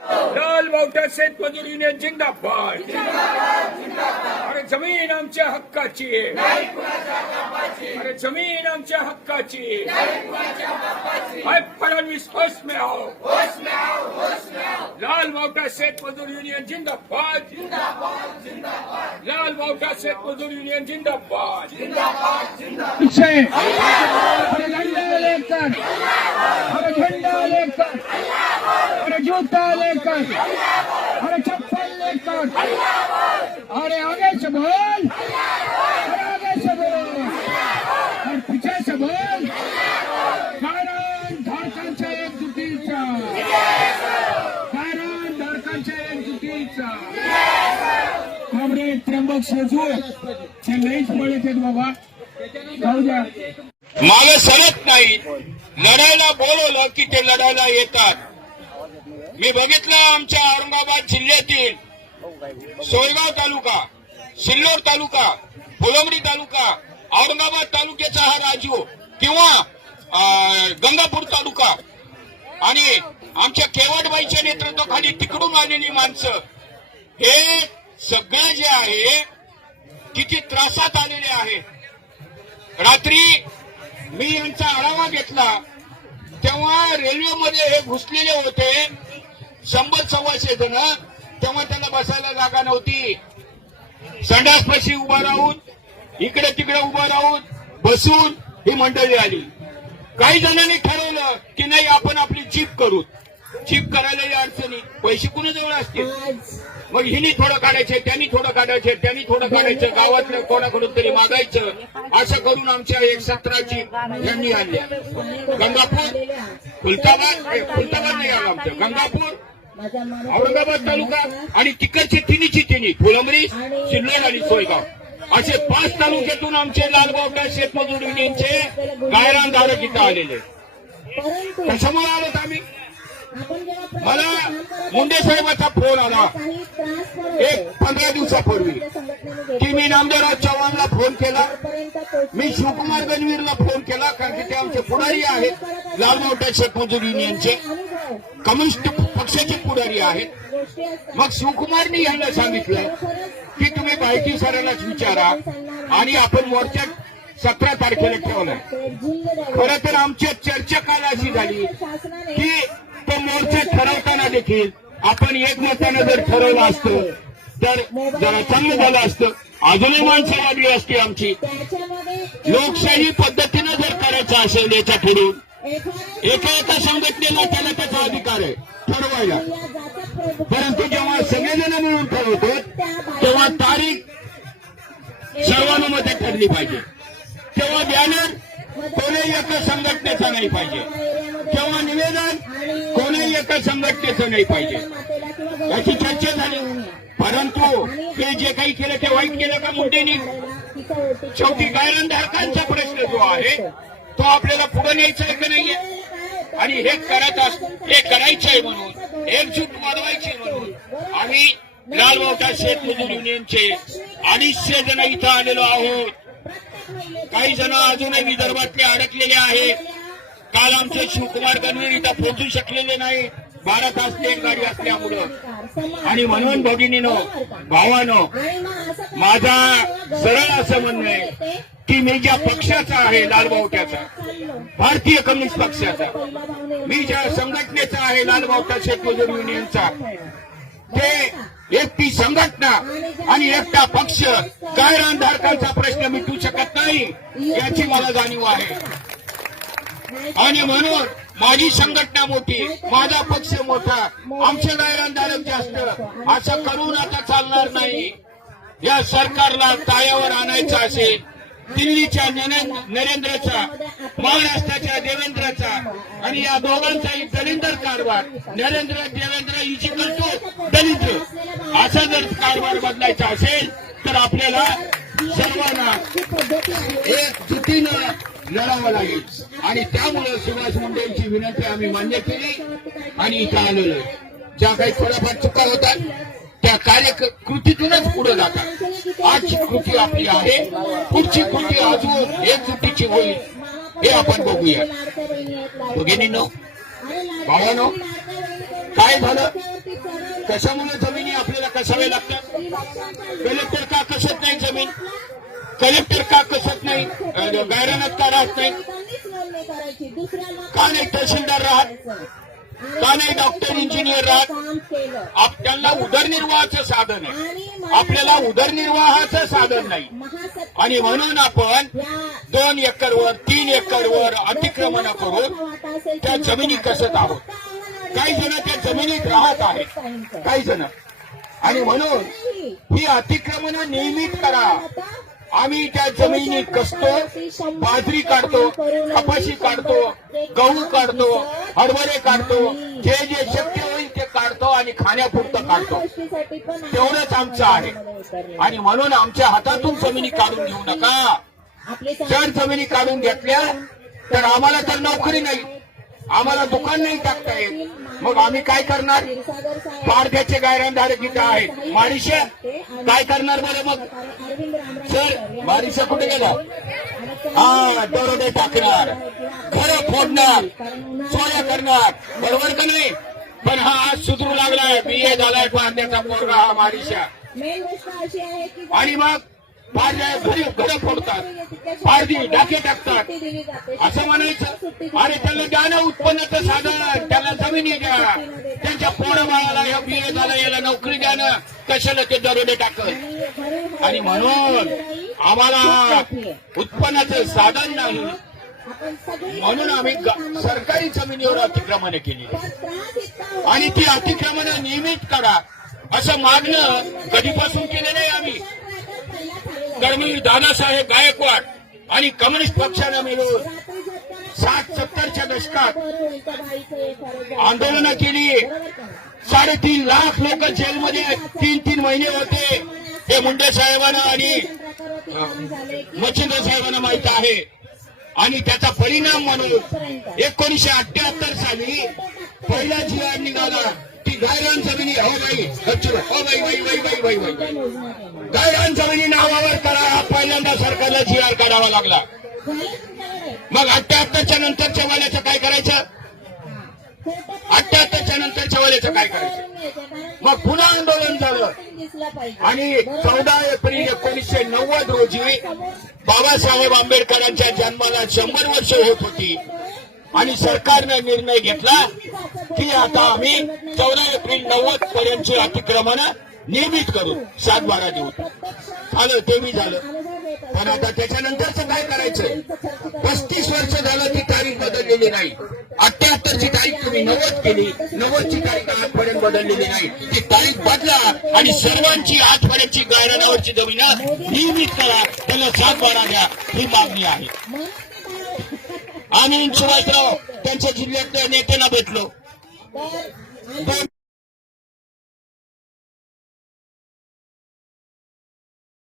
लाल बावटा शेत मजूर युनियन जिंदाबाद अरे जमीन आमच्या हक्काची आहे. अरे जमीन आमच्या हक्काची हाय फडणवीस होश में आओ लाल बावटा शेत मजूर युनियन जिंदाबाद लाल बावटा शेत मजूर युनियन जिंदाबाद पीछे झंडा लेकर झंडा लेकर अरे जूता लेकर अरे चप्पल लेकर अरे आगे से बोल। अरे आगे से बोल। और पीछे से बोल। कारण धारकांच्या एकजुटीचा कारण धारकांच्या एकजुटीचा कॉम्रेड त्र्यंबक शेजू ते लईच पडत आहेत बाबा। जाऊ द्या। मागे सरत नाही. लढायला बोलवलं की ते लढायला येतात. मी बघितलं आमच्या औरंगाबाद जिल्ह्यातील सोयगाव तालुका सिल्लोड तालुका फुलंबरी तालुका औरंगाबाद तालुक्याचा हा राजू किंवा गंगापूर तालुका. आणि आमच्या केवटबाईच्या नेतृत्वाखाली तिकडून आलेली माणसं. हे सगळं जे आहे किती त्रासात आलेले आहे. रात्री मी यांचा आढावा घेतला तेव्हा रेल्वेमध्ये हे घुसलेले होते. शंभर सव्वाशे जण तेव्हा त्यांना बसायला जागा नव्हती. संडासपाशी उभा राहून इकडे तिकडे उभा राहून बसून ही मंडळी आली. काही जणांनी ठरवलं की नाही आपण आपली जीप करू. जीप करायलाही अडचणी पैसे कुणाजवळ असतील? मग हिनी थोडं काढायचे त्यांनी थोडं काढायचे त्यांनी थोडं काढायचं गावातल्या कोणाकडून तरी मागायचं. असं करून आमच्या एक सत्राची यांनी आणल्या. गंगापूर खुलताबाद खुलताबाद नाही आलं आमचं. गंगापूर औरंगाबाद तालुका आणि तिकडचे तिन्हीची तिन्ही फुलंबरी सिल्लोड आणि सोयगाव. असे पाच तालुक्यातून आमचे लालबावटा शेतमजूर युनियनचे गायरान धारक इथं आलेले. कशामुळे आलोत आम्ही. मला मुंडे साहेबाचा फोन आला. एक पंधरा दिवसापूर्वी. की मी नामदेवराव चव्हाणला फोन केला. मी शिवकुमार गणवीरला फोन केला कारण की ते आमचे पुढारी आहेत. लाल मोठ्या शेख मजूर युनियनचे. कम्युनिस्ट पक्षाचे पुढारी आहेत. मग शिवकुमारनी यांना सांगितलं की तुम्ही बायकी सरांनाच विचारा आणि आपण मोर्चा सतरा तारखेला ठेवलाय. ते खरं तर आमची चर्चा काल अशी झाली की तो मोर्चा ठरवताना देखील आपण एकमतानं जर ठरवलं असतं तर जरा चांगलं झालं असतं. अजूनही माणसं वाढली असती आमची. लोकशाही पद्धतीनं जर करायचं असेल याच्या पुढून एका एका संघटनेला त्याला त्याचा अधिकार आहे ठरवायला. परंतु जेव्हा सगळेजण मिळून ठरवतो तेव्हा तारीख सर्वानुमते ठरली पाहिजे. तेव्हा बॅनर कोणीही एका संघटनेचा नाही पाहिजे. तेव्हा निवेदन कोणीही एका संघटनेचं नाही पाहिजे. याची चर्चा झाली. परंतु ते जे काही केलं ते वाईट केलं का मुंडेनी? शेवटी गायरनधारकांचा प्रश्न जो आहे तो आपल्याला पुढे न्यायचा आहे का नाहीये. आणि हे करत अस हे करायचंय म्हणून एकजूट वाढवायची म्हणून आम्ही लालबावटा शेतमजूर युनियनचे अडीचशे जण इथं आलेलो आहोत. काही जण अजूनही विदर्भातले अडकलेले आहेत. काल आमचे शिवकुमार गणवीर इथं पोहोचू शकलेले नाही. बारा तास एक गाडी असल्यामुळं. आणि म्हणून भगिनीनो भावानो माझा सरळ असं म्हणणं आहे की मी ज्या पक्षाचा आहे लालबावट्याचा भारतीय कम्युनिस्ट पक्षाचा मी ज्या संघटनेचा आहे लालबावटा शेतमजूर युनियनचा ते एकटी संघटना आणि एकटा पक्ष गायरानधारकांचा प्रश्न मिटू शकत नाही याची मला जाणीव आहे. आणि म्हणून माझी संघटना मोठी माझा पक्ष मोठा आमचे गायरानधारक जास्त. असं करून आता चालणार नाही. या सरकारला तायावर आणायचं असेल दिल्लीच्या नरेंद्र- नरेंद्रचा महाराष्ट्राच्या देवेंद्रचा आणि या दोघांचाही दलिंदर कारभार. नरेंद्र देवेंद्र हिची करतो दलित असा जर कारभार बदलायचा असेल तर आपल्याला सर्वांना एक आहे एकजुटीनं लढावं लागेल. आणि त्यामुळे सुभाष मुंडेंची विनंती आम्ही मान्य केली आणि इथं आलेलो ज्या काही थोड्याफार चुका होतात त्या कार्यकृतीतूनच पुढे जातात. आजची कृती आपली आहे. पुढची कृती अजून एकजुटीची होईल. हे आपण बघूया. भगिनीनो बहिणी काय झालं? कशामुळे जमिनी आपल्याला कसाव्या लागतात? कलेक्टर का कसत नाही जमीन? कलेक्टर का कसत नाही? गायरानात का राहत नाही? त्यांनीच नोंदणी करायची दुसऱ्याला का नाही तहसीलदार राहत का नाही डॉक्टर इंजिनियर राहत. त्यांना उदरनिर्वाहाचं साधन आहे. आपल्याला उदरनिर्वाहाचं साधन नाही. आणि म्हणून आपण दोन एकरवर तीन एकरवर अतिक्रमण करून त्या जमिनी कसत आहोत. काही जण त्या जमिनीत राहत आहेत. काही जण. आणि म्हणून ही अतिक्रमण नियमित करा. आम्ही त्या जमिनीत कसतो बाजरी काढतो कपाशी काढतो गहू काढतो हरभरे काढतो जे जे शक्य होईल ते काढतो आणि खाण्यापुरतं काढतो. तेवढंच आमचं आहे. आणि म्हणून आमच्या हातातून जमिनी काढून घेऊ नका. जर जमिनी काढून घेतल्या तर आम्हाला तर नोकरी नाही. आम्हाला दुकान नाही टाकता येत. मग आम्ही काय करणार? क्षीरसागर साहेब पाडद्याचे आहेत. मारिशा काय करणार बरं मग? सर मारिशा कुठे गेला हा दरोडे टाकणार घरं फोडणार चोऱ्या करणार बरोबर का नाही? पण हा आज सुधरू लागलाय बी ए झालाय पाडण्याचा पोरगा हा मारिशा आणि मग घरी फोडतात पारदी डाके टाकतात. असं म्हणायचं. अरे त्याला द्या ना उत्पन्नाचं साधन त्याला जमिनी द्या. त्यांच्या पोरं या बी ए याला नोकरी द्या ना कशाला ते दरोडे टाकत आणि म्हणून आम्हाला उत्पन्नाचं साधन नाही. म्हणून आम्ही सरकारी जमिनीवर अतिक्रमणे केली. आणि ती अतिक्रमणं नियमित करा. असं मागणं कधीपासून केलेलं आहे आम्ही? कर्मवीर दादासाहेब गायकवाड आणि कम्युनिस्ट पक्षानं मिळून साठ सत्तरच्या दशकात आंदोलनं केली. साडेतीन लाख लोक जेलमध्ये तीन तीन महिने होते. हे मुंडे साहेबांना आणि मच्छिंद्र साहेबांना माहीत आहे. आणि त्याचा परिणाम म्हणून एकोणीशे अठ्याहत्तर साली पहिला जी आर निघाला. ती गायरान जमिनी हो बाई हो बाई बाई बाई बाई बाई बाई. गायरान जमिनी नावावर करा हा पहिल्यांदा सरकारला जी आर काढावा लागला. मग अठ्याहत्तरच्या नंतरच्या वाल्याचं काय करायचं? अठ्याहत्तर करायचं काय करायचं? मग पुन्हा आंदोलन झालं. आणि चौदा एप्रिल एकोणीसशे नव्वद रोजी बाबासाहेब आंबेडकरांच्या जन्माला शंभर वर्ष होत होती. आणि सरकारनं निर्णय घेतला की आता आम्ही चौदा एप्रिल नव्वद पर्यंतची अतिक्रमण नियमित करू सात बारा दिवस. झालं ते बी झालं. पण आता त्याच्यानंतरच काय करायचं? पस्तीस वर्ष झालं ती तारीख बदललेली नाही. अठ्याहत्तरची तारीख तुम्ही नव्वद केली. नव्वदची तारीख आजपर्यंत बदललेली नाही. ती तारीख बदला आणि सर्वांची आजपर्यंतची गायरानावरची जमीन नियमित करा. त्याला सात बारा द्या. ही मागणी आहे. आम्ही सुभाषराव त्यांच्या जिल्ह्यातल्या नेत्यांना भेटलो.